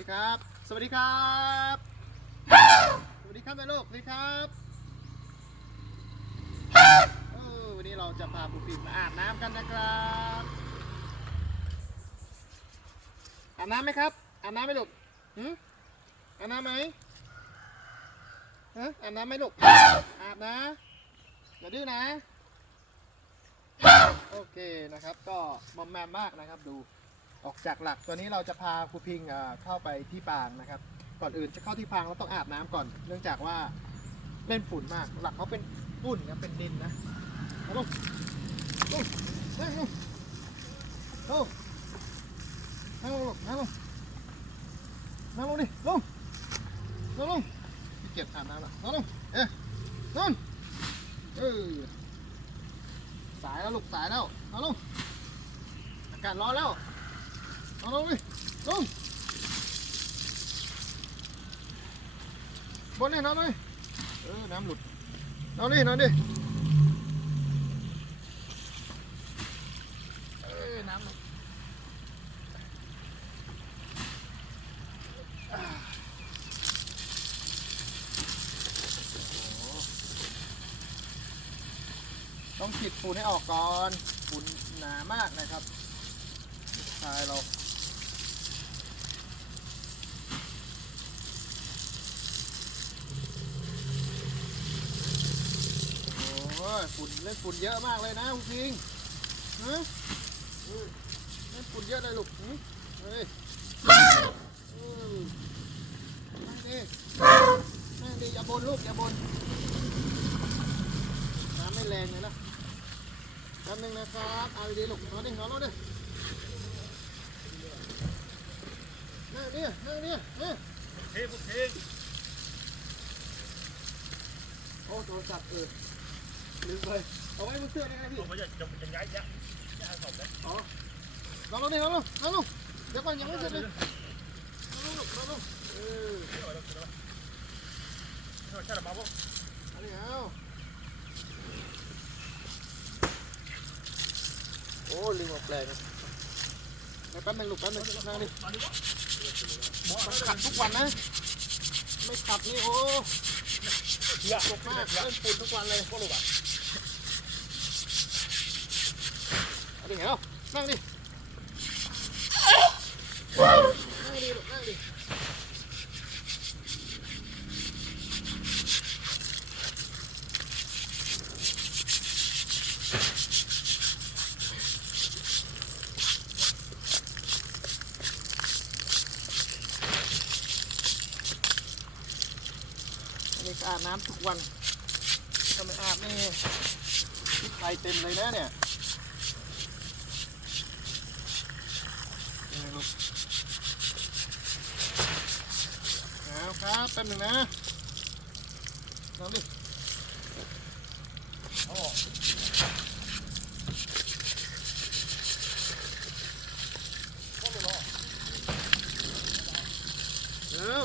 ดีครับ สวัสดีครับ สวัสดีครับแม่ลูกสวัสดีครับเออวันนี้เราจะพาปูปิงมาอาบน้ำกันนะครับ อาบน้ำไหมครับ อาบน้ำไหมลูกหืมอาบน้ำไหมฮะอาบน้ำไหมลูก อาบนะอย่าดื้อนะ โอเคนะครับ ก็มอมแมมมากนะครับดู ออกจากหลักตัวนี้เราจะพาครูพิงเข้าไปที่ปางนะครับ ก่อนอื่นจะเข้าที่ปางเราต้องอาบน้ำก่อน เนื่องจากว่าเล่นฝุ่นมาก หลักเขาเป็นฝุ่นนะเป็นดินนะเอาลงลงนั่งลงลงนั่งลงนั่งลงนั่งลงดิลงลงลงพี่เก็บอาบน้ำละนั่งลงเอ๊ะนั่นเออสายแล้วลูกสายแล้วเอาลงอากาศร้อนแล้ว เอาลงดิลงบนนี่นอนเลยเออน้ำหลุดนอนดินอนดิเออน้ำหลุดต้องขีดฝุ่นให้ออกก่อนฝุ่นหนามากนะครับลูกชายเรา โอ้ยฝุ่นเล่นฝุ่นเยอะมากเลยนะคุณพิงฮะเออเล่นฝุ่นเยอะเลยลูกหึเฮ้ยเออนั่งดินั่งดิอย่าบนลูกอย่าบนน้ำไม่แรงเลยนะแป๊บนึงนะครับเอาดีๆลูกนอนดินอนนอนดินั่งดินั่งดิเฮ้ยเฮ้ยพวกเฮ้ยโอ้โทรศัพท์เออ ลืมไปเอาไว้บนเสื้อนี่ไงพี่ผมว่าจะจะจะย้ายย้ายย้ายศพเลยอ๋อลองลงดิลองลงลองลงเดี๋ยวก่อนยังไม่เสร็จเลยลองลงลูกลองลงเออเดี๋ยวเราเดี๋ยวเราใช่หรือเปล่าพวกอันนี้เอาโอ้ลืมเอาแปลงเดี๋ยวแป๊บนึงลูกแป๊บนึงนั่งดิมันขัดทุกวันนะ ไม่ขัดนี่โอ้เหี้ยตกมากเล่นฝุ่นทุกวันเลยพวกลูกอะ เอาดิเอานั่งดินั่งดิลูกนั่งดิอันนี้ก็อาบน้ำทุกวันถ้าไม่อาบนี่พิษไฟเต็มเลยนะเนี่ย นี่ลูกเอาครับแป๊บหนึงนะน้ำดิอ๋ออา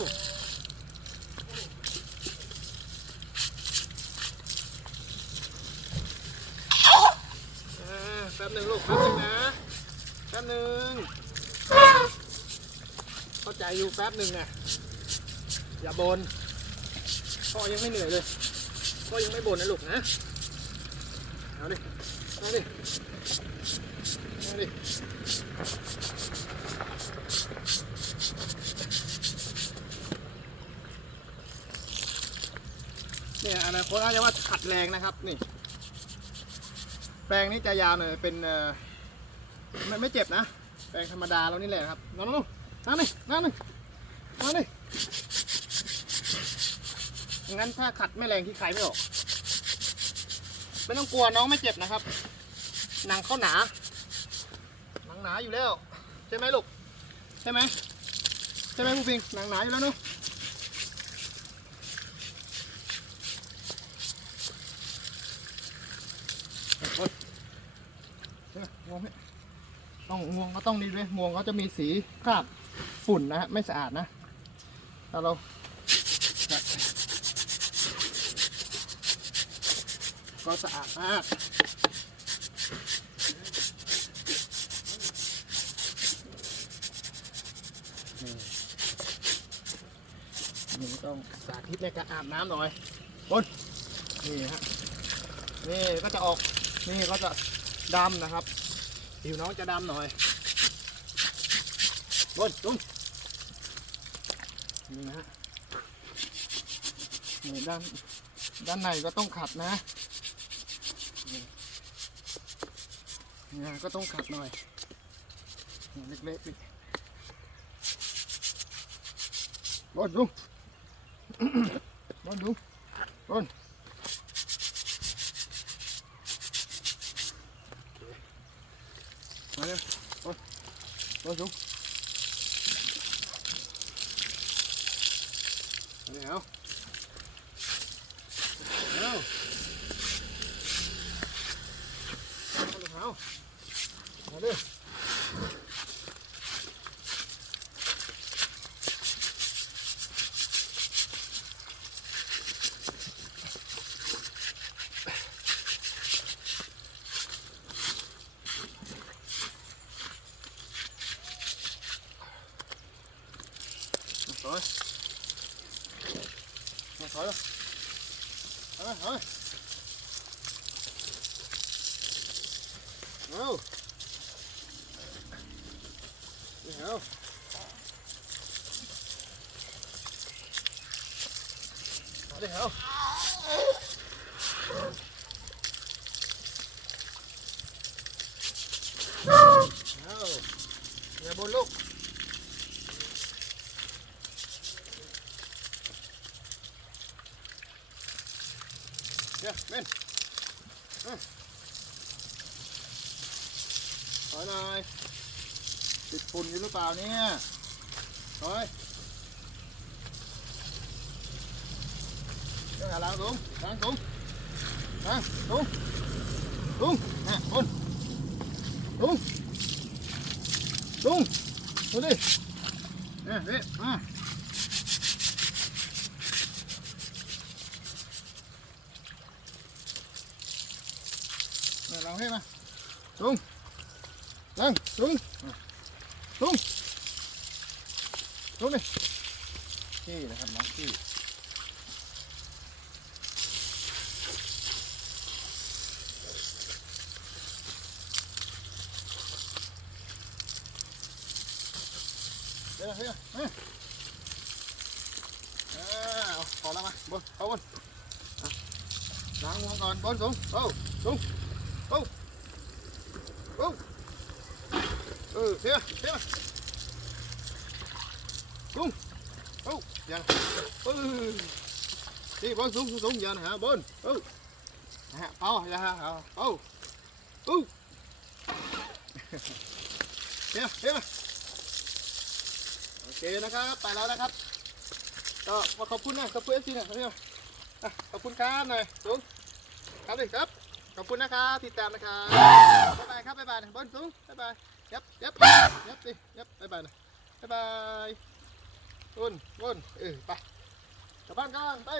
เออแป๊บหนึ่งลูกแป๊บนึงนะแป๊บหนึ่งเข้า ใจอยู่แป๊บหนึ่งนะอย่าบนพ่อยังไม่เหนื่อยเลยพ่อยังไม่บ่นนะลูกนะเอาดิเอาดิเอาดิเนี่ยอนาคตอาจะว่าขัดแรงนะครับนี่ แปลงนี้จะยาวหน่อยเป็นเออไม่ไม่เจ็บนะ แปลงธรรมดาเรานี่แหละครับนอนลง นั่งนี่นั่งนี่นั่งนี่งั้นถ้าขัดไม่แรงที่ใครไม่ออกไม่ต้องกลัวน้องไม่เจ็บนะครับ หนังเขาหนา หนังหนาอยู่แล้ว ใช่ไหมลูก ใช่ไหมใช่ไหมผู้พิงหนังหนาอยู่แล้วเนุ๊งวงไหมต้องงวงก็ต้องดีด้วยงวงเขาจะมีสีคราบ ฝุ่นนะฮะไม่สะอาดนะถ้าเราก็สะอาดมากนี่นี่ต้องสาธิตในการอาบน้ำหน่อยบนนี่ฮะนี่ก็จะออกนี่ก็จะดำนะครับผิวน้องจะดำหน่อยบนตุ้ม นี่นะฮะนี่ด้านด้านในก็ต้องขัดนะนี่ยก็ต้องขัดหน่อยเล็กๆนี่บนดูบนดูบนมาเร็วบนดูมาเร็วเร็วมาเร็วมาเร็วถอยมาถอล้ว ถอยถอย เอาเดี๋ยวเดี๋ยวเอาอ ย่าบนลูกเดี๋ยเบนอะถอยหน่อยติดฝุ่นอยู่หรือเปล่าเนี่ยถอยเดี๋ยวหาล้างถุงล้างถุงล้างถุงถุงฮะบนถุงถุงดูดิเนี่ยเฮ้ยมา Rồi hết mà. Xuống. Lên, xuống. À. Xuống. Xuống đi. Chi là thành nóng chi. Đây là, thế là. Đây. À, còn lắm à. Bôn, bôn. À. Đang muốn còn bôn xuống. Ô, xuống. ปุ๊บปุ๊บเออเสียเสียปุ๊บปุ๊บยันปุ๊บที่บอลสูงสูงยันฮะบอลปุ๊บฮะเอาอย่าฮะเอาเอาปุ๊บเสียเสียโอเคนะครับไปแล้วนะครับก็มาขอบคุณนะขอบคุณเอฟซีน่อยครับอะขอบคุณครับหน่อยสูงครับดิครับ ขอบคุณนะครับติดตามนะครับบ๊ายบายครับบ๊ายบายบนสูงบ๊ายบายยับยับยับสิยับบ๊ายบายนะบ๊ายบายบนบนเออไปกลับบ้านกันไป